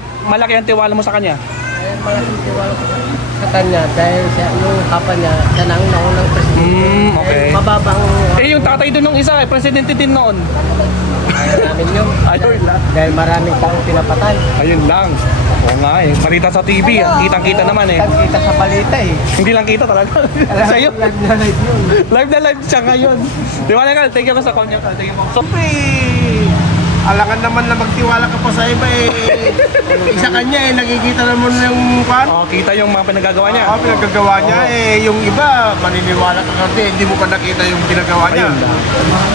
Malaki ang tiwala mo sa kanya? Malaking tiwala ko sa kanya dahil siya, yung kapa niya, siya lang naunang presidente. Okay. Mababang Yung tatay doon nung isa, presidente din noon. ayaw namin yun. Ayun lang. Dahil maraming taong pinapatay. Ayun lang. Oo nga eh. Balita sa TV, kitang-kita naman eh. Kita sa balita eh. Hindi lang kita talaga. Sa'yo. Live na live yun. Live na live siya ngayon. Di ba nga, thank you ko sa kanya. Thank you po. So, Alangan naman na magtiwala ka pa sa iba eh. Isa kanya eh, nakikita naman yung kwan. kita yung mga pinagagawa niya. Oo, pinagagawa niya eh. Yung iba, maniniwala ka kasi hindi mo pa nakita yung ginagawa niya. Ayun lang.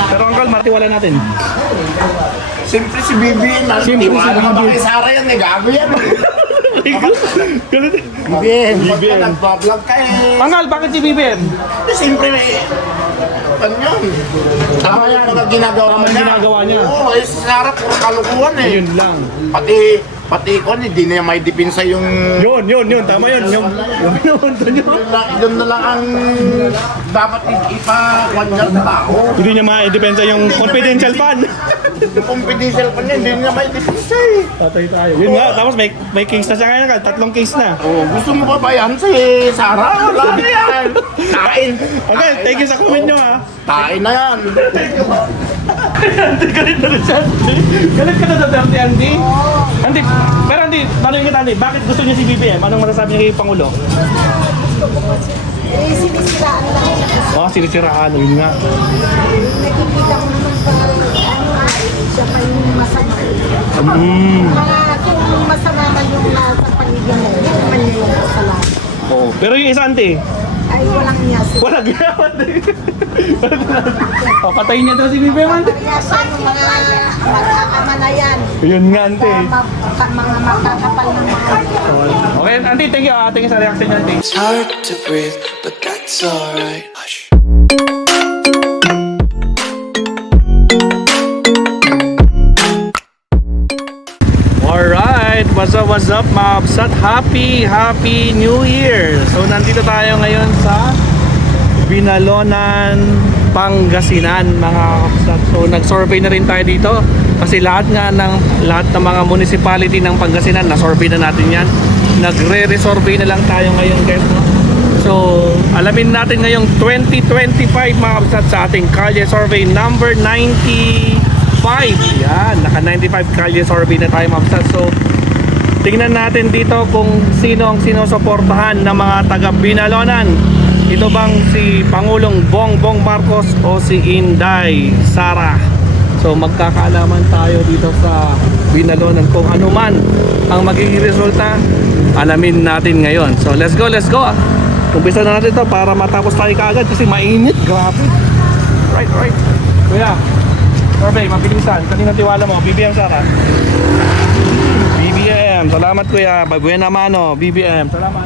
Pero Uncle, martiwala natin. Siyempre si Bibi, nagtiwala ka ba kay Sarah yan, eh, gago yan. BBM. Bibi, nagpa-vlog ka eh. Uncle, bakit si BBM? Siyempre eh, ano yun? Tama yan ang ginagawa Tama ang ginagawa niya. Oo, eh, si Sarah puro kalukuhan eh. Ayun lang. Pati ko, hindi niya may depensa yung... Yun. Tama yun. Yung pinupunto nyo. Yun na lang ang dapat ipa-kwan niya sa tao. Hindi niya ma-depensa yung confidential fund. Yung confidential pa niya, hindi niya may depensa eh. Patay tayo. Yun nga, tapos may case na siya ngayon. 3 case na. Oh, gusto mo ba ba yan si Sarah? Wala na yan. Tain. Okay, thank you sa comment nyo ha. Tain na yan. Galit na rin siya. Galit ka na sa Duterte, Andy? Andy, pero Andy, tanongin kita Andy, bakit gusto niya si BBM? Anong masasabi niya kay Pangulo? Sinisiraan lang siya kasi Sinisiraan. Yun nga. nakikita ko naman pa siya pa yung masama. Kung masama man yung nasa paligid mo, hindi naman yung kasalanan. Oo. Pero yung isa Andy, Ay, walang niya siya. walang ginawa Andy. Patayin niya daw si BBM Andy. Kaya sa yung mga mag-aama na yan, Yun nga Andy. mga makakapal ng mga Okay, Andy, thank you. Thank you sa reaction niya Andy. It's hard to breathe, but that's alright. Hush. Alright, what's up mga kapsat? Happy New Year! So nandito tayo ngayon sa Binalonan, Pangasinan mga kapsat. So nag-survey na rin tayo dito kasi lahat ng mga municipality ng Pangasinan na-survey na natin yan. Nagre-resurvey na lang tayo ngayon guys, no? So alamin natin ngayong 2025 mga kapsat sa ating Kalye Survey number 95. Yan, naka 95 Kalye Survey na tayo mga kapsat. So tingnan natin dito kung sino ang sinusuportahan ng mga taga Binalonan. Ito bang si Pangulong Bongbong Marcos o si Inday Sara? So magkakaalaman tayo dito sa Binalonan kung ano man ang magiging resulta. Alamin natin ngayon. So let's go. Umpisa na natin ito para matapos tayo kaagad kasi mainit. Grabe. Right. Kuya, survey, mabilisan. Kanina tiwala mo, BBM Sara? BBM, salamat kuya. Buena mano, BBM. Salamat.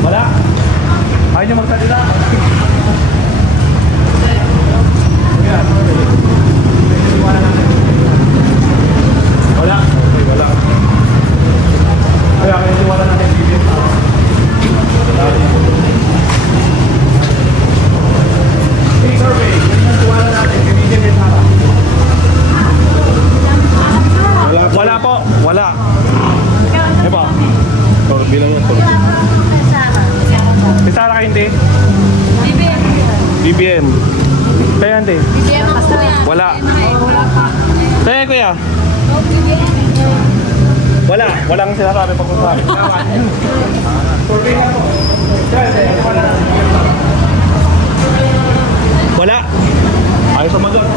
Wala. Ayaw niyo magsalita. Kuya, tiwala natin. Wala. Wala. Kaya tiwala natin BBM Sara. Survey, tiwala natin BBM Sara. Wala po, wala. Di ba? Bilang mo. Si Sara hindi? BBM. Kaya hindi? Wala. Kaya kuya? Walang sinasabi pag usabi. Wala. Ayaw sumagot.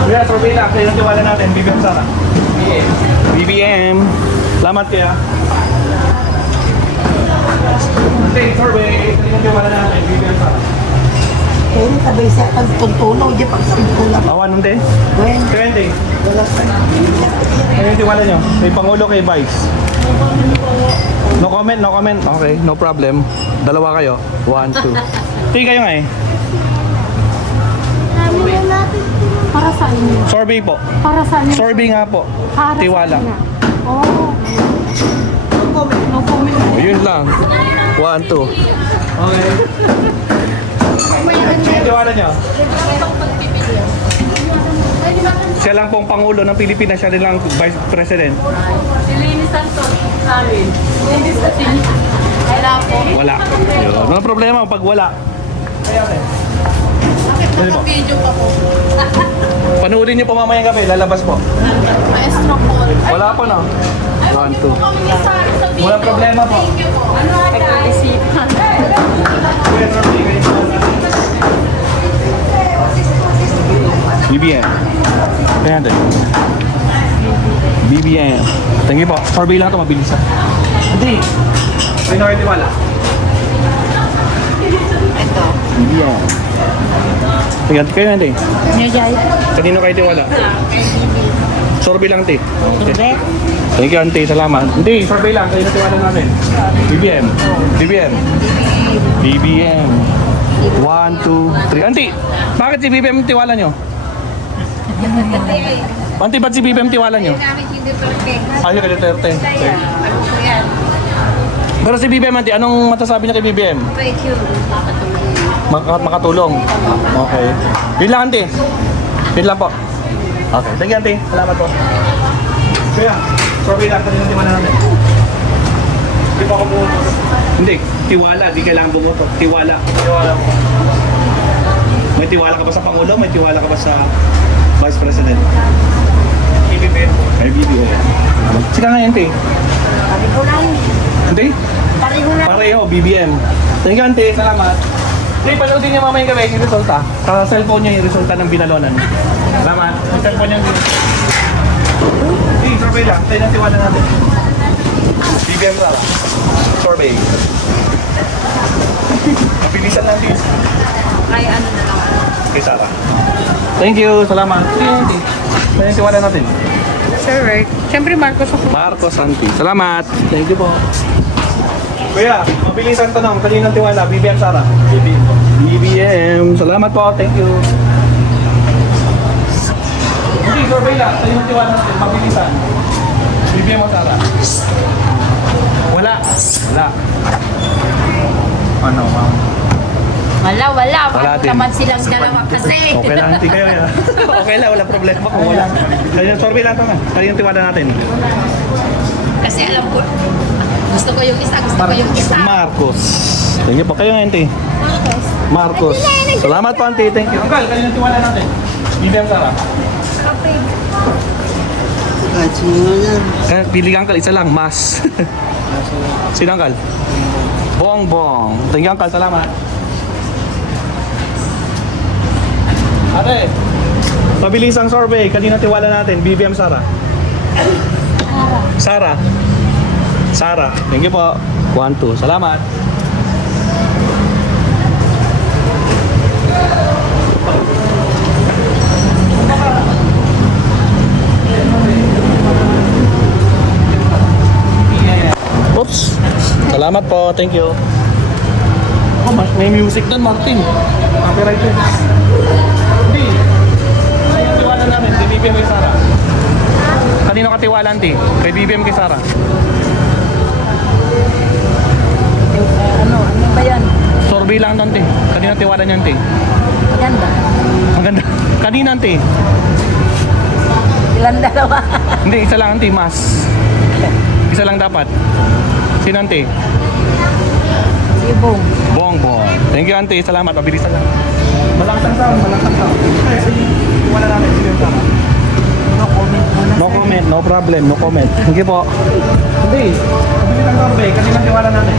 Kuya, survey na. Kaya tiwala natin. BBM Sara. BBM. Salamat kaya. Hindi, survey. Kaya tiwala natin. BBM Sara. Kaya tabay sa pagtuntuno, di pagsampulan. Awan, hindi? Well, 20. wala sa Kaya tiwala nyo. Kay Pangulo, kay Vice. No comment. Okay, no problem. Dalawa kayo. 1, 2. Tingin kayo nga eh. Para saan yun? Survey po. Para saan yun? Survey nga po. Para Tiwala. saan nga? Oh. No comment. Yun lang. 1, 2. Okay. Tiwala niyo? Siya lang pong Pangulo ng Pilipinas, siya rin lang Vice President. Si Lini Santos, sabi. Hindi sa sini. Wala po. Wala. Yun. Walang problema pag wala. Ano po? Video pa po. Panoorin niyo po mamayang gabi, lalabas po. Maestro po. Wala po no? 1, 2. Kami ni Sari sa video. Walang problema po. Thank you po. Ano ata? Isipan. BBM. Kaya natin. BBM. Thank you po. Survey lang ito, mabilis ha. Hindi. Sino kayo tiwala? Ito. BBM. Tingnan kayo natin. Nyajay. Kanino kayo tiwala? Survey lang, te. Survey? Thank you, auntie. Salamat. Hindi, survey lang. Kanino tiwala natin? BBM. BBM. BBM. 1, 2, 3. Auntie, bakit si BBM tiwala nyo? Auntie, ba't si BBM tiwala nyo? Ayaw kay Duterte. Okay. Pero si BBM, auntie, anong matasabi niya kay BBM? Makatulong. Okay. Yun lang, auntie. Yun lang po. Okay. Thank you, auntie. Salamat po. Kuya, survey lang. Kanina tiwala natin. Hindi pa ako bumuto. Hindi. Tiwala. Di kailangan bumuto. Tiwala. Tiwala po. May tiwala ka ba sa Pangulo? May tiwala ka ba sa Vice President? BBM. Ay, BBM. Sika nga, auntie. Pareho lang. Auntie? Pareho lang. Pareho, BBM. Thank you, auntie. Salamat. Hindi, panoodin niya mamayang gabi yung resulta. Sa cellphone niya yung resulta ng binalonan. Salamat. Yung cellphone niya yung hindi, survey lang. Tayo ng tiwala natin. BBM lang. Survey. Mabilisan lang din. Ay, ano na lang. Kay Sarah. Thank you. Salamat. Sige, auntie. Tayo ng tiwala natin. Sir, right? Siyempre, Marcos ako. Marcos, auntie. Salamat. Thank you po. Kuya, mabilisan tanong. Kaninang tiwala? BBM, Sarah? BBM. BBM. Salamat po. Thank you. Hindi, survey lang. Kaninang tiwala natin? Mabilisan. BBM o Sarah? Wala. Wala. Ano, ma'am? Wala. Wala Wala din. naman silang dalawa kasi. Okay lang, hindi kayo yan. Okay lang, wala problema kung wala. Kaninang survey lang ito na. Kaninang tiwala natin? Kasi alam ko, gusto ko yung isa, gusto ko yung isa. Marcos. Thank you po. Kayo nga, auntie. Marcos. Salamat po, auntie. Thank you. Uncle, kaninang tiwala natin? BBM, Sarah? Kahit sino yan. Kaya pili ka, Uncle, isa lang, mas. Sino, Uncle? Bongbong. Thank you, Uncle. Salamat. Ate, pabilisang survey. Kanina tiwala natin. BBM, Sarah? Sarah. Sarah. Thank you po. 1, 2. Salamat. Oops. Salamat po. Thank you. Oh, may music doon, Martin. Copyright yun. Hindi. Kaya tiwala namin. Kay BBM kay Sarah. Kanino ka tiwala, auntie? Kay BBM kay Sarah? Ano ba yan? Survey lang, auntie. Kanino tiwala niya, auntie? Maganda. Maganda. Kanina, auntie? Ilan dalawa? Hindi, isa lang, auntie. Mas. Isa lang dapat. Sino, auntie? Ibong. Bongbong. Thank you, auntie. Salamat. Mabilisan lang. Malaktang sound. Malaktang sound. Tiwala namin. Sige, Sarah. No comment, no problem, no comment. Thank you po. Hindi. Mabilis ang survey. Kanina tiwala natin.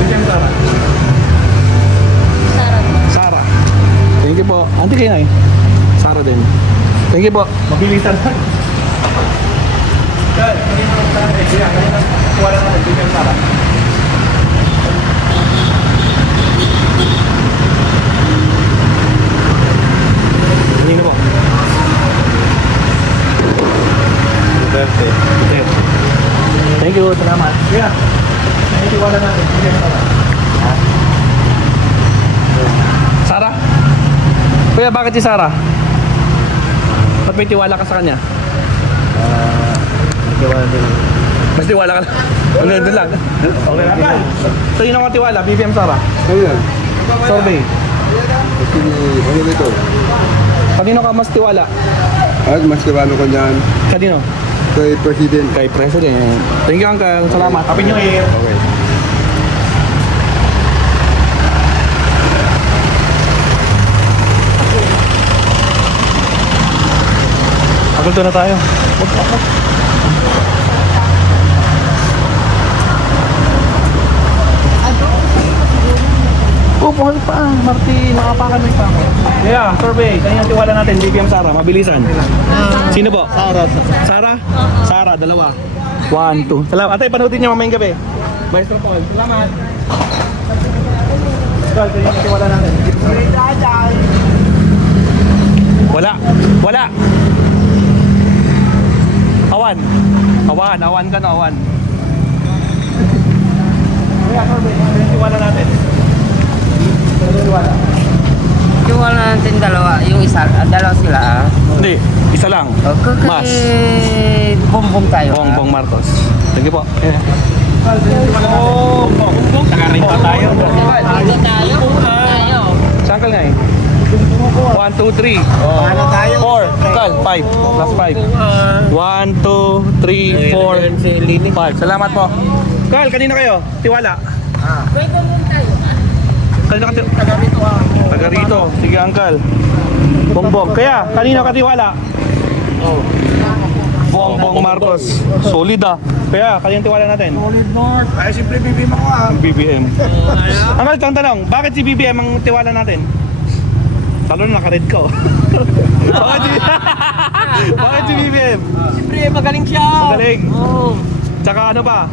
Sige, Sarah. Sarah. Thank you po. Auntie kayo na eh. Sarah din. Thank you po. Mabilisan lang. Kanina tiwala natin. Sige, Sarah. Hindi na po. Duterte. Thank you. Salamat. Kuya, nanitiwala natin. Sige, Sarah. Sarah? Kuya, bakit si Sarah? Ba't may tiwala ka sa kanya? Tiwala din. Mas tiwala ka lang. Hanggang doon lang. Okay lang. So yun ang katiwala, BBM Sara. Ayan. Survey. Ano dito? Kanino ka mas tiwala? At mas kabano ko dyan Kanino? kay President. Kay President. Thank you, Uncle. Salamat. Happy New Year. Okay. Agad na tayo. Oh, puhal pa. Marty, nakapakan mo pa ako. Yeah, survey. Kanya tiwala natin. BBM Sara, mabilisan. Sino po? Sara. Sara? Sara, dalawa. 1, 2. Salamat. Atay, panoodin niyo mamayang gabi. Maestro Paul, salamat. Ikaw, kanya tiwala natin. Wala. Wala. Awan. Awan. Awan ka na, awan. Kaya, survey. Kanya tiwala natin. Yung wala natin dalawa, yung isa, dalawa sila ah. Hindi, isa lang. Mas. Bumbong tayo. Bongbong Marcos. Sige po. Bongbong. Taga-rin pa tayo. Dito tayo. Tayo. Saan ka nga eh? 1, 2, 3. Paano tayo? 4. Kal, 5. Plus 5. 1, 2, 3, 4, 5. Salamat po. Kal, kanina kayo? Tiwala. Kanina ka taga rito Taga rito. Sige, Uncle. Bongbong. Kaya, kanina ka tiwala? Bongbong Marcos. Solid ah. Kaya, kanina tiwala natin? Solid North. Ay, siyempre BBM ako ah. BBM. Uncle, ang tanong, bakit si BBM ang tiwala natin? Talo na naka-red ka oh. Bakit si BBM? Siyempre, magaling siya. Magaling. Oo. Tsaka ano pa?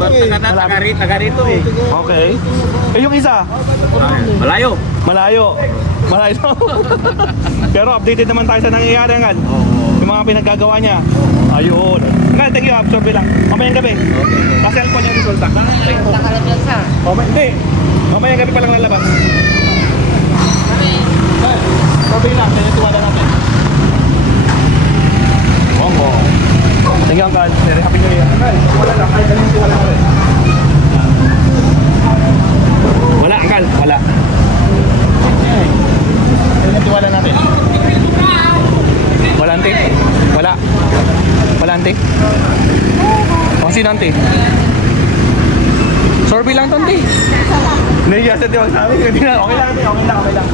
Taga rito eh. Okay. Eh yung isa? Malayo. Malayo. Malayo. Pero updated naman tayo sa nangyayari ngal. Yung mga pinaggagawa niya. Ayun. Nga, thank you. Absorb lang. Mamayang gabi. Pa-cellphone yung resulta. Nakalap yan sa. Hindi. Mamayang gabi pa lang lalabas. Sabi lang, kanya tiwala natin. Bongo. Thank you, Uncle. Very happy New Year. Wala lang, kahit kanya tiwala natin. Wala, Uncle. Wala. Kanya tiwala natin. Wala, Ante. Wala. Wala, Ante. O, sino, Ante? Survey lang to, Ante. Hindi, yes, Ante. Huwag sabi. Okay lang, okay lang. Okay lang.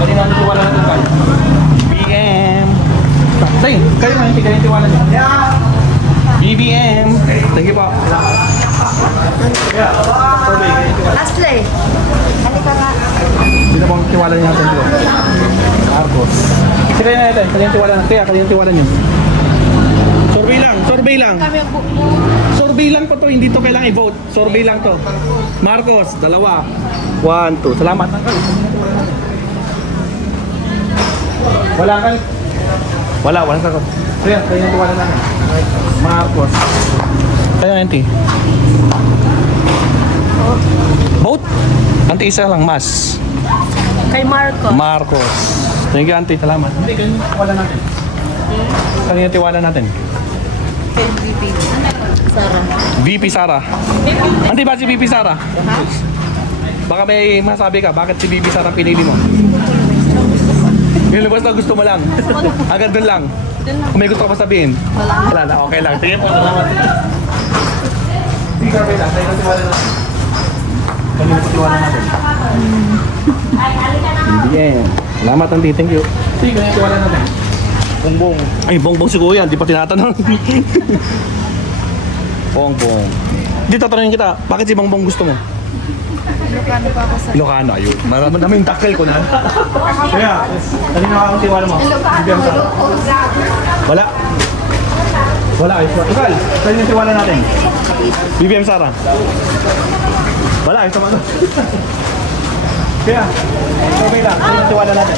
Kanina ang tiwala natin kayo? BBM. Tay, kayo nga hindi kayo tiwala niyo. BBM. Thank you po. Yeah. Survey, kayo tiwala. Ashley, halika nga. Sino pong tiwala niyo natin dito? Marcos. Kasi kayo natin, kanina tiwala natin. Kaya kanina tiwala niyo. Survey lang, survey lang. Survey lang po to, hindi to kailangan i-vote. Survey lang to. Marcos, dalawa. 1, 2. Salamat. Wala ka. Wala sagot. Kaya, kaya tiwala natin. Marcos. Kaya nanti. Vote. Nanti isa lang, mas. Kay Marco. Marcos. Thank you, Auntie. Salamat. Hindi, kanina tiwala natin. Kanina tiwala natin. VP Sara. Auntie, ba si VP Sara? Baka may masabi ka, bakit si VP Sara pinili mo? Yung lubos na gusto mo lang. Agad dun lang. Kung may gusto ka pa sabihin. Wala na. Okay lang. Sige po. Salamat. Sige, okay lang. Tayo tiwala natin. Kanina tiwala natin. BBM. Salamat, Auntie. Thank you. Sige, kanina tiwala natin. Bongbong. Ay, bongbong siguro yan. Di pa tinatanong. Bongbong. Di tatanungin kita, bakit si Bongbong gusto mo? Ilocano pa ako sa... Ilocano, ayun. Maraming daming takil ko na. Kaya, kanina ka akong tiwala mo. BBM Sara. Wala. Wala, ayos ba? Ikal, kanina tiwala natin. BBM Sara. Wala, ayos naman. Kaya, survey lang. Kanina tiwala natin.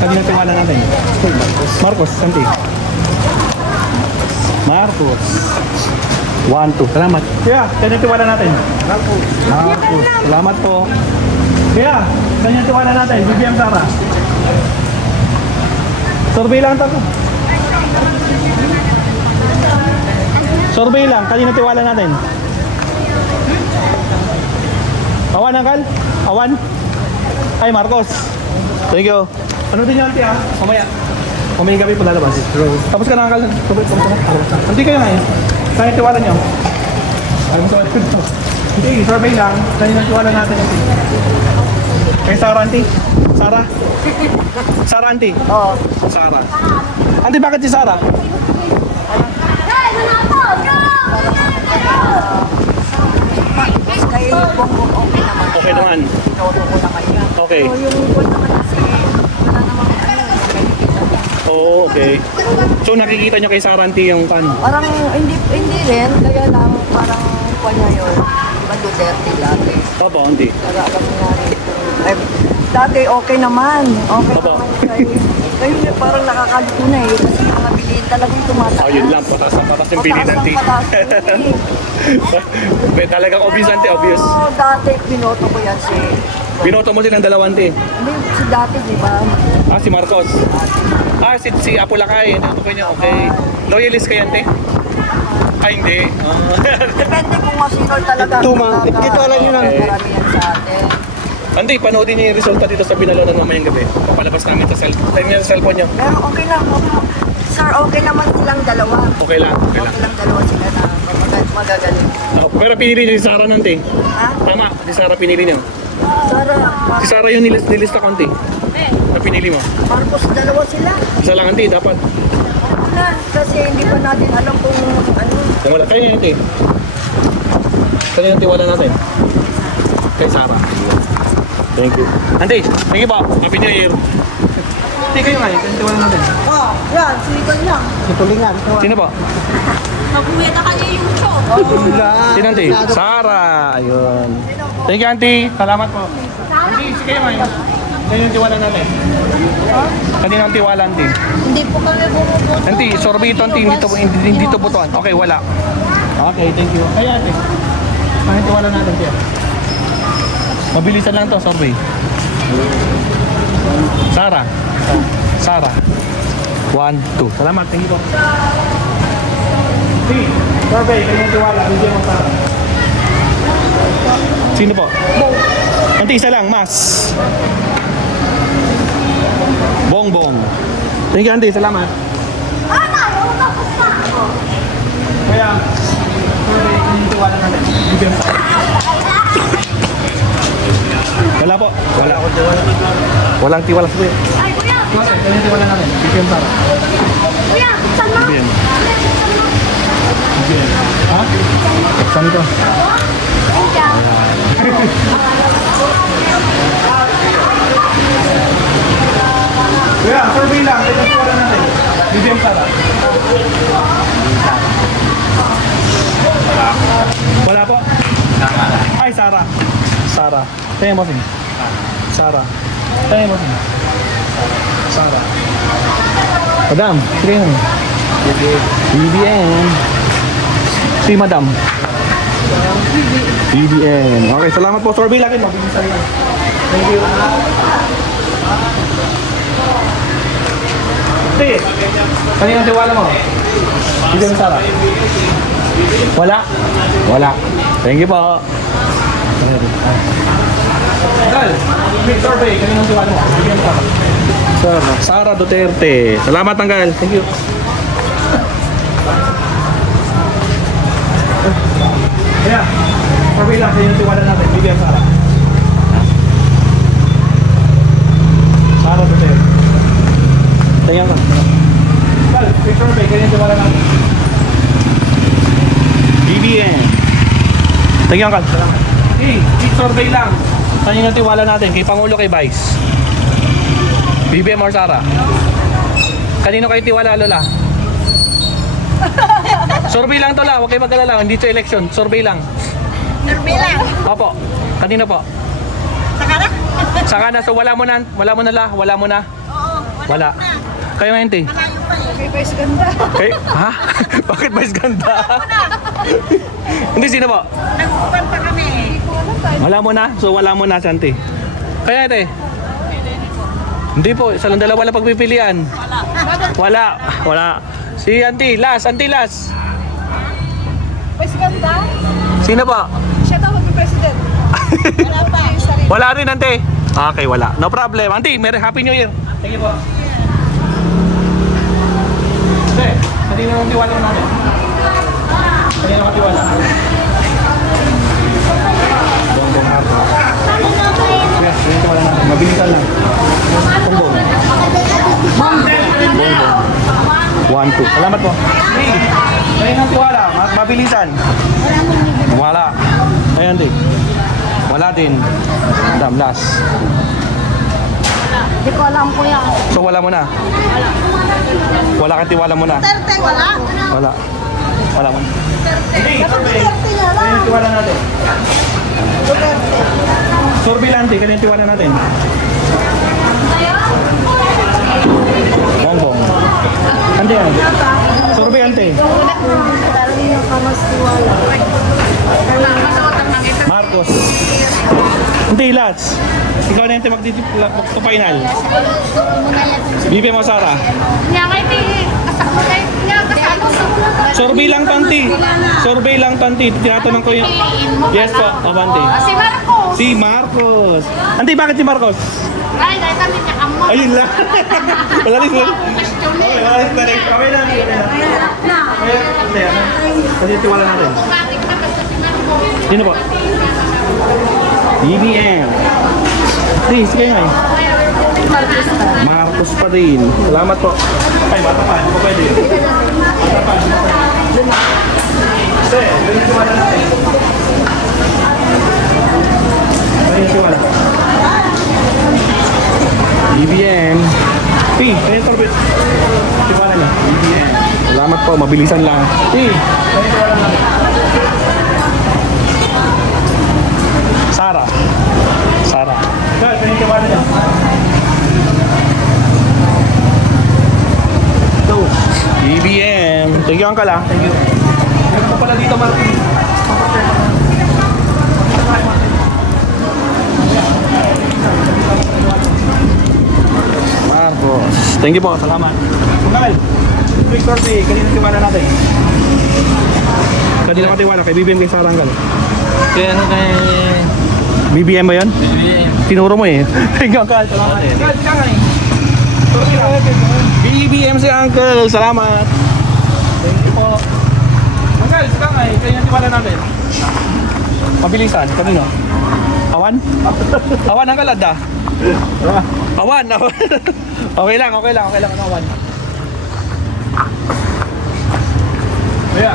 Kanina tiwala natin. Marcos, Santi. Marcos. 1, 2. Salamat. Kaya, kanina tiwala natin. Marcos. Salamat po. Kaya, kanina tiwala natin. BBM Sara. Survey lang tayo. Survey lang, kanina tiwala natin. Awan, Uncle? Awan? Ay, Marcos. Thank you. Ano din yan, Tia? Mamaya. Mamaya gabi po lalabas. Tapos ka na, Uncle. Tapos ka na. Hindi kayo ngayon. Kanina tiwala nyo. Ay, masawad ko ito. Hindi, survey lang. Kanina tiwala natin. Kay Sarah, Auntie. Sarah? Sarah, Auntie? Oo. Sarah. Auntie, bakit si Sarah? Kaya yung bongbong okay naman. Okay naman. Inoto ko naman yan. Okay. So yung buwan naman kasi, wala namang nakikita. Oo, okay. So nakikita nyo kay Sarah, Auntie, yung kan? Parang hindi rin, kaya lang parang kuha niya yun. Diba Duterte dati? Opo, Auntie. Para alam mo na rin. Eh, dati okay naman. Okay Opo. naman. Ngayon parang nakakalito na eh. Kasi yung mga bilihin talagang tumataas. Oh, yun lang. Patas na patas yung pili, Auntie. Pataas ang pataas. Talagang obvious, Auntie, obvious. Oo, dati binoto ko yan si... Binoto mo silang dalawa, Auntie. Hindi, si dati, di ba? Ah, si Marcos. Ah, si Apulacay. Ito ko niya, okay. Loyalist kay Auntie? Ay, hindi. Depende kung sino talaga. Ito alam nyo lang. Karamihan sa atin. Auntie, panoodin niyo yung resulta dito sa Binalonan mamayang gabi. Papalabas namin sa cellphone. Time niya sa cellphone niyo. Pero okay lang. Sir, okay naman silang dalawa. Okay lang, okay lang. Okay lang dalawa sila na magagaling. Oh, pero pinili niyo si Sarah, Auntie. Ha? Tama, si Sarah pinili niyo. Sara, Si Sarah yung nilista ko, Auntie. Na pinili mo. Marcos, dalawa sila. Isa lang, Auntie, dapat. Wala, kasi hindi pa natin alam kung ano. Yung wala. Kaya Auntie. Kaya Auntie, wala natin. Kay Sarah. Thank you. Auntie, thank you po. Happy New Year. Hindi kayo nga, Auntie, wala natin. Oh, yan, silikon lang. Tulingan. Sino po? Nabuya na kanya yung show. Sino, Auntie? Sarah. Ayun. Thank you, Auntie. Salamat po. Auntie, si kayo ngayon. Kanina yung tiwala natin. Kanina ang tiwala, Auntie. Hindi po kami bumubuto. Auntie, sorry ito, Auntie. Hindi to butuan. Okay, wala. Okay, thank you. Kaya, Auntie. Kanina tiwala natin, Auntie. Mabilisan lang to, survey. Sarah. Sarah. 1, 2. Salamat, thank you po. Auntie, survey. Kanina tiwala. Hindi mo Sarah. Sino po? Auntie, isa lang, mas. Bongbong. Thank you, Auntie. Salamat. Kaya, tiwala natin. Bigyan sa wala po. Wala. Walang tiwala sa kuya. Ay, kuya! Bakit? Kaya tiwala natin. Bigyan sa Kuya! Saan mo? Bigyan. Bigyan. Ha? Saan ito? Kuya, survey lang. Kaya tiwala natin. Bigyan sa wala po. Ay, Sarah. Sarah. Kaya mo sing. Sarah. Kaya mo sing. Sarah. Madam, sige mo. BBN. Si Madam. BBN. Okay, salamat po. Survey lagi. Mabilisan lang. Thank you. Sige. Kanina tiwala mo? BBN Sarah. Wala? Wala. Thank you po. Gal, quick survey. Kanina tiwala mo? BBN Sarah. Sara Duterte. Salamat, Tanggal. Thank you. Kaya, survey lang. Kanina tiwala natin. BBN Sarah. Sara Duterte. Tingnan ka. Gal, quick survey. Kanina tiwala natin. BBN. Tingnan ka. Salamat. Hey, quick survey lang. Kanina tiwala natin. Kay Pangulo, kay Vice. BBM or Sara? Kanino kayo tiwala, Lola? Survey lang to, la. Huwag kayo mag-alala. Hindi to election. Survey lang. Survey lang. Opo. Kanino po? Sakara? Saka na. So wala mo na, la. Wala mo na. Oo, Wala. Kayo ngayon, te? malayo pa eh. May vice ganda. Okay. Ha? Bakit ba ganda? Hindi, sino po? Nagpupan pa kami eh. Wala mo na. So wala mo na, Santi. Kaya, te? Hindi po. Isa lang dalawa lang pagpipilian. Wala. Wala. Wala. Si Auntie Las. Mas ganda. Sino po? Siya daw mag-president. Wala pa. Wala rin, Auntie. Okay, wala. No problem. Auntie, Merry Happy New Year. Thank you po. Sige, hindi na ang tiwala natin. Hindi na matiwala. Bongbong Harto. Yes, hindi na tiwala natin. Mabilisan lang. Bongbong. Bongbong. 1, 2. Salamat po. 3. Ngayon ang tiwala. Mabilisan. Wala. Ayan din. Wala din. Madam, last. Hindi ko alam po yan. So wala mo na? Wala kang tiwala mo na? Terte, wala. Wala. Wala mo na. Terte na lang. Kaya tiwala natin. Surveillante, kaya tiwala natin. Bongbong. Ante yan. Surveillante. Dali yung kamasiwala. Marcos. Ante, Lats. Ikaw na yung mag-final. BBM o Sara? Survey lang panti. Survey lang panti. Tinatanong ko yung... Yes po, Abante. Si Marcos. Si Marcos. Ante, bakit si Marcos? Ay, dahil kami nakamot. Ayun lang. Wala rin sila. Question Okay, wala rin sila. Okay lang. Kasi tiwala natin. Bakit na basta si Marcos? Sino po? BBM. Please, kayo nga eh. Marcos pa rin. Salamat po. Ay, bata pa. Hindi po pwede. Bata pa. Kasi, ganun tiwala natin. Ganun tiwala. BBM. P, ganun torbit. Tiwala niya. BBM. Salamat po. Mabilisan lang. P, ganun tiwala natin. Sara. Sara. Dahil, ganun tiwala niya. BBM. Thank you, Uncle, ah. Thank you. Meron pa pala dito, Martin. Marcos. Thank you po. Salamat. Uncle, quick survey. Kanina tiwala natin. Kanina katiwala kay BBM kay Sarah, Uncle. Kaya ano kay... BBM ba yun? Tinuro mo eh. Thank you, Uncle. Salamat. BBM si Uncle. Salamat. Thank you po. Uncle, sika nga eh. Kaya tiwala natin. Mabilisan. Kanino? Awan? Awan, Uncle, adda. Awan. Okay lang. Awan. Kaya,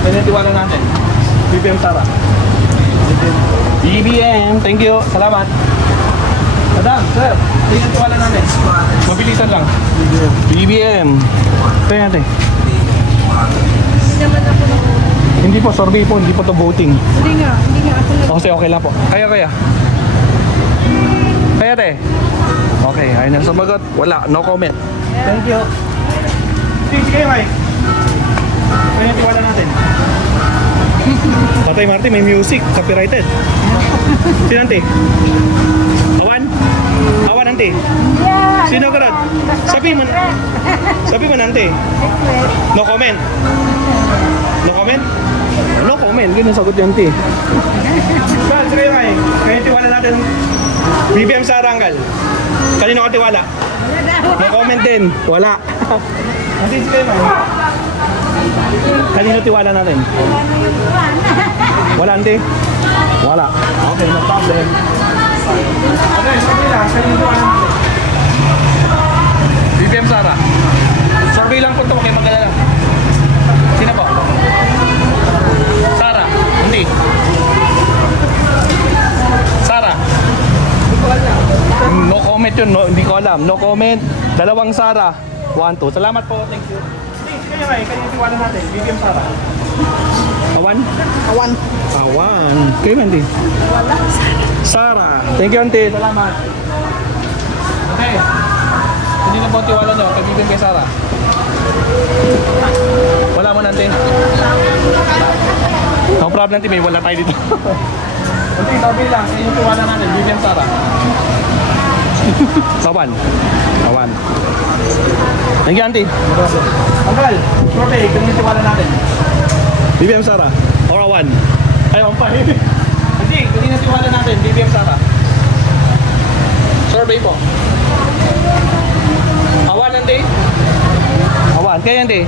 kaya tiwala natin. BBM Sara. BBM. Thank you. Salamat. Madam, sir, tingnan tiwala natin. Mabilisan lang. BBM. Kaya natin. Hindi po, survey po. Hindi po to voting. Hindi nga ako O, kasi okay lang po. Kaya. Kaya, te. Okay, ayun na sumagot. Wala, no comment. Thank you. Sige kayo, Mike. Kaya tiwala natin. Patay Marty, may music. Copyrighted. Sino, ante? Awan? Awan, ante? Sino karad? Sabi mo, ante. No comment. No comment? No comment. Ganyan sagot yan, ante. Saan, sige kayo, Mike. Kaya tiwala natin. BBM sa Arangal. Kanino ka tiwala? No comment din. Wala. Ante, sige kayo, Mike. Kanino tiwala natin? Wala, ante? Wala. Okay, no problem. Okay, sabi lang. Kanino tiwala natin? BBM Sara. Survey lang po ito. Okay, magkala lang. Sino po? Sara. Hindi. Sara. No comment yun. No, hindi ko alam. No comment. Dalawang Sara. 1, 2. Salamat po. Thank you. Kaya nga, kanya tiwala natin. BBM Sara. Awan? Awan. Kayo nga, hindi? Sara. Thank you, auntie. Salamat. Okay. Hindi na po tiwala nyo. Kay BBM kay Sara. Wala mo na, auntie. No problem, auntie. May wala tayo dito. Auntie, sabi lang. Kaya yung tiwala natin. BBM Sara. Awan. Awan. Thank you, auntie. Uncle, sorbe, kanina tiwala natin. BBM Sara. Or Awan. Ay, Awan pa. Auntie, kanina tiwala natin. BBM Sara. Survey po. Awan, auntie. Awan. Kaya, auntie.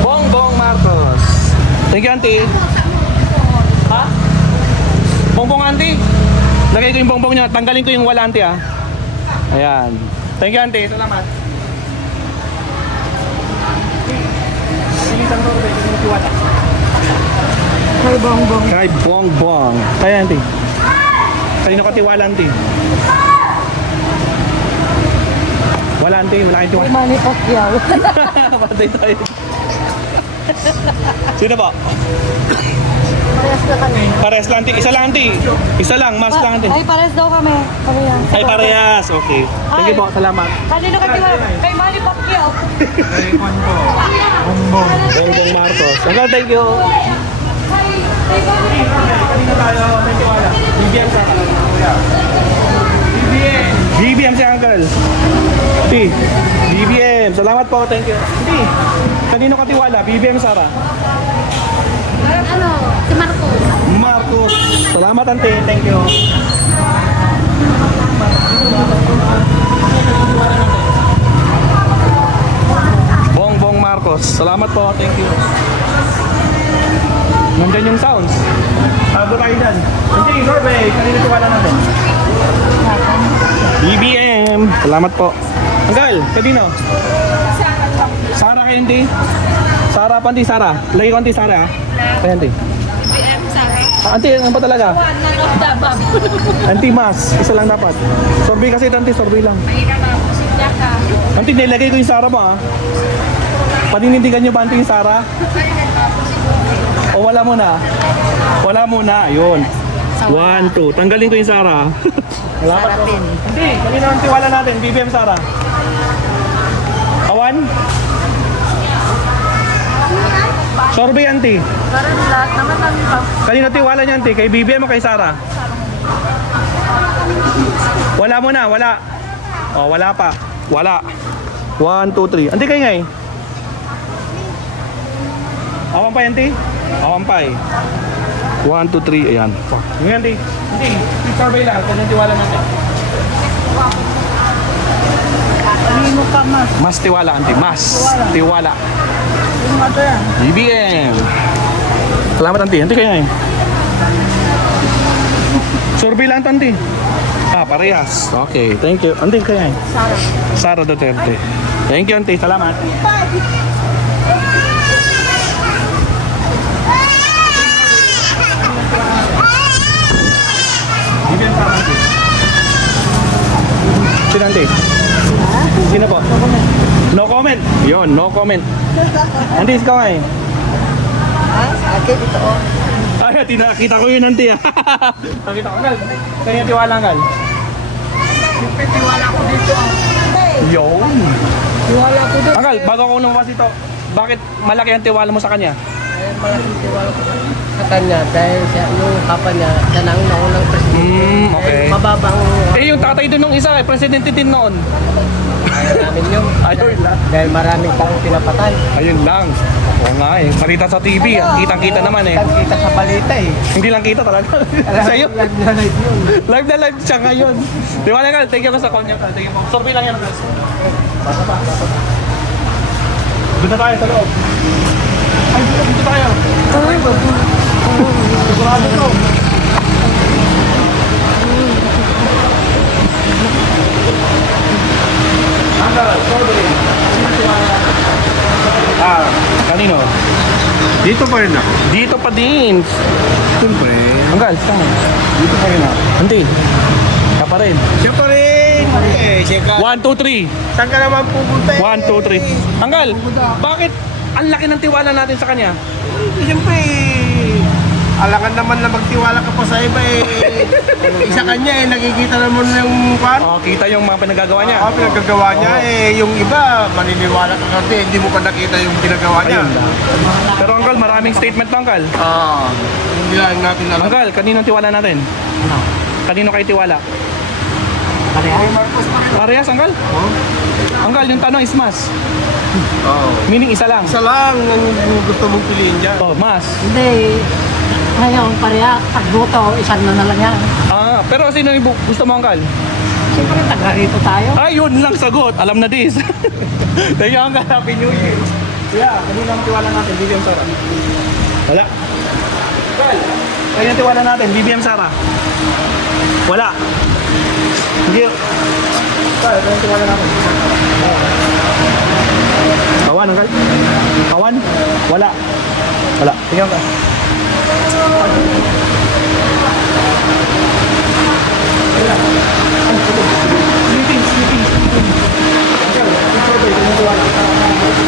Bongbong Marcos. Thank you, auntie. Ha? Bongbong, auntie. Lagay ko yung bongbong niya. Tanggalin ko yung wala, auntie, ha. Ayan. Thank you, auntie. Salamat. Kay Bongbong. Kay Bongbong. Kaya, auntie. Kanino ka tiwala, auntie? Wala, auntie. Wala kayong tiwala. Manny Pacquiao. Patay tayo. Sino po? Parehas na kami. Parehas lang, auntie. Isa lang, auntie. Isa lang. Mas lang, auntie. Ay, parehas daw kami. Parehas. Ay, parehas. Okay. Thank you po. Salamat. Kanino ka tiwala? Kay Manny Pacquiao. Bongbong Marcos. Uncle, thank you. Kanino tayo may tiwala? BBM sa BBM si Uncle. T. BBM. Salamat po. Thank you. T. Kanino ka tiwala? BBM Sara. Ano, si Marcos. Marcos. Salamat, ante. Thank you. Bongbong Marcos. Salamat po. Thank you. Nandyan yung sounds. Tago tayo dyan. Hindi, survey. Kanina tiwala natin. BBM. Salamat po. Anggal, kanino? Sara kayo, hindi? Sara pa, hindi Sara. Lagi ko, hindi Sara, ha? Kaya, hindi. BM Sara. Auntie, ano ba talaga? One of the above. Auntie, mas. Isa lang dapat. Sorbet kasi ito, auntie. Sorbet lang. Mahirap na ako si Jaka. Auntie, nilagay ko yung Sara mo, ha? Paninindigan nyo ba, auntie, yung Sara? O wala muna? Wala muna. Ayun. 1, 2. Tanggalin ko yung Sara. Sarah Pin. Auntie, kanina ang tiwala natin. BBM Sara. Awan? Sorbet, auntie. Parang lahat naman namin pa. Kanina tiwala niya, auntie? Kay BBM o kay Sara? Wala muna, wala. Oh, wala pa. Wala. 1, 2, 3. Auntie, kayo nga eh. Awan pa, auntie? Awan pa eh. 1, 2, 3. Ayan. Ngayon, auntie. Auntie, survey lang. Kanina tiwala natin. Kanino ka mas? Mas tiwala, auntie. Mas tiwala. Yung mother yan. BBM. Salamat, auntie. Auntie, kayo nga eh. Survey lang, auntie. Ah, parehas. Okay, thank you. Auntie, kayo nga eh. Sara Duterte. Thank you, auntie. Salamat. BBM Sara, auntie. Sino, auntie? Sino po? No comment. Yun, no comment. Auntie, ikaw nga eh. Ha? Ate, dito oh. Ay, tinakita ko yun, auntie. Nakita ko, Ngal. Kanya tiwala, Ngal. Siyempre, tiwala ko dito. Yun. Tiwala ko dito. Ngal, bago ako lumabas dito, bakit malaki ang tiwala mo sa kanya? Ay, malaking tiwala ko sa kanya dahil siya, yung papa niya, siya na ang naunang presidente. Okay. Eh, mababang Eh, yung tatay doon nung isa, presidente din noon. namin yun. Ayun lang. Dahil maraming taong pinapatay. Ayun lang. Oo nga eh. Balita sa TV, kitang-kita naman eh. Kita sa balita eh. Hindi lang kita talaga. Sa'yo. Live na live yun. Live na live siya ngayon. Di ba nga, thank you ko sa kanya. Thank you po. Survey lang yan. Basta pa. Doon na tayo sa loob. Ay, dito tayo. Ay, babu. Sigurado to. Ah, kanino? Dito pa rin ako. Dito pa din. Siyempre. Anggal, tama. Dito pa rin ako. Hindi. Ka pa rin. Siya pa rin. Eh, siya ka. 1, 2, 3. Saan ka naman pupunta eh? 1, 2, 3. Anggal, bakit ang laki ng tiwala natin sa kanya? Siyempre, alangan naman na magtiwala ka pa sa iba eh. Isa kanya eh, nakikita naman yung pan. Oh, kita yung mga pinagagawa niya. Oo, pinagagawa niya eh. Yung iba, maniniwala ka kasi hindi mo pa nakita yung ginagawa niya. Ayun lang. Pero Anggal, maraming statement pa, Anggal. Ah, hindi lang natin alam. Anggal, kaninong tiwala natin? Kanino kayo tiwala? Parehas, Angkal? Angkal, yung tanong is mas. Meaning isa lang. Isa lang ang gusto mong piliin dyan. Oh, mas. Hindi. Ngayon, pareha, tagbuto, isang na lang yan. Ah, pero sino yung gusto mo, Angkal? Siyempre, taga rito tayo. Ay, yun lang sagot. Alam na this. Thank you, Angkal. Happy New Year. Yeah, kanina ang tiwala natin, BBM Sara. Wala. Angkal, kanina ang tiwala natin, BBM Sara. Wala. Hindi. Angkal, kanina ang tiwala natin. Kawan, Angkal. Kawan? Wala. Wala. Tingnan ka.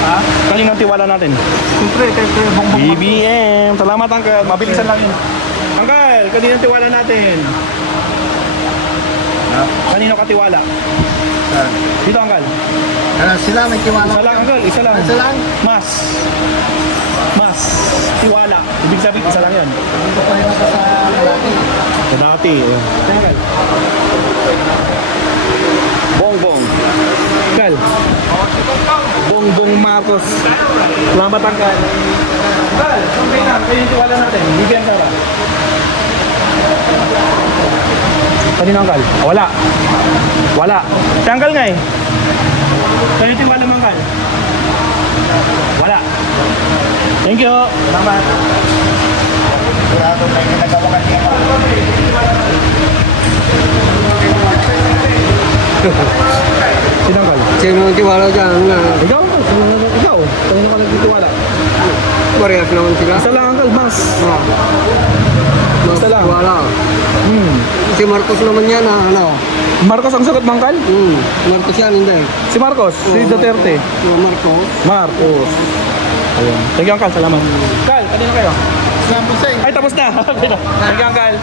Ha? Kanina ang tiwala natin. Siyempre, kaya bongbong. BBM. Salamat, Angkal. Mabilisan lang yun. Angkal, kanina ang tiwala natin. Kanino ka tiwala? Dito, Angkal. Sila may tiwala. Isa lang, Angkal. Isa lang. Isa lang? Mas. Mas. Tiwala. Ibig sabihin, isa lang yan. Dito pa rin ako sa lalaki. Sa dati. Angkal. Bongbong. Angkal. Bongbong Marcos. Salamat, Angkal. Angkal, sampay na. Kayo yung tiwala natin. Bigyan ka ba? Kanino, Angkal? Wala. Wala. Si Angkal nga eh. Kayo tiwala mo, Angkal? Wala. Thank you. Salamat. Sino, Angkal? Sino ang tiwala dyan? Ikaw. Ikaw. Kanino ka nagtitiwala? Parehas naman sila. Isa lang, Angkal. Mas. Basta lang. Wala. Si Marcos naman yan, ano? Marcos ang sagot, Mangkal? Marcos yan, hindi. Si Marcos. Si Duterte. Marcos. Marcos. Ayun. Thank you, Angkal. Salamat. Kal, kanino kayo? Ay, tapos na. Thank you, Angkal.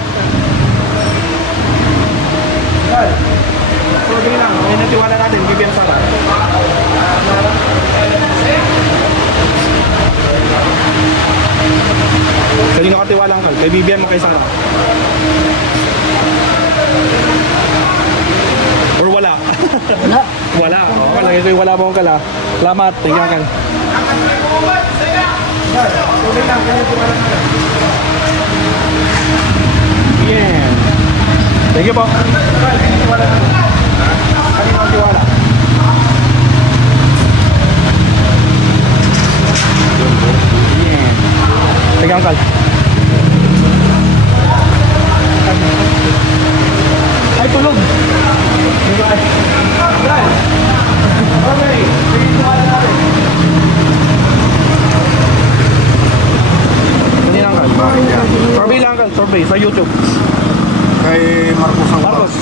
Kal. Sige lang. May natiwala natin. BBM Sara. Kanino ka tiwala, Angkal? Kay BBM o kay Sara? Or wala? Wala. Wala. Okay, lagay ko yung wala mo, Angkal, ha. Salamat. Thank you, Angkal. Yeah. Thank you po. Kanino ang tiwala? Yeah. Thank you, Angkal. Ay, tulog. Okay. Kanina, Angkal. Survey lang, Angkal. Survey sa YouTube. Kay Marcos ang Marcos.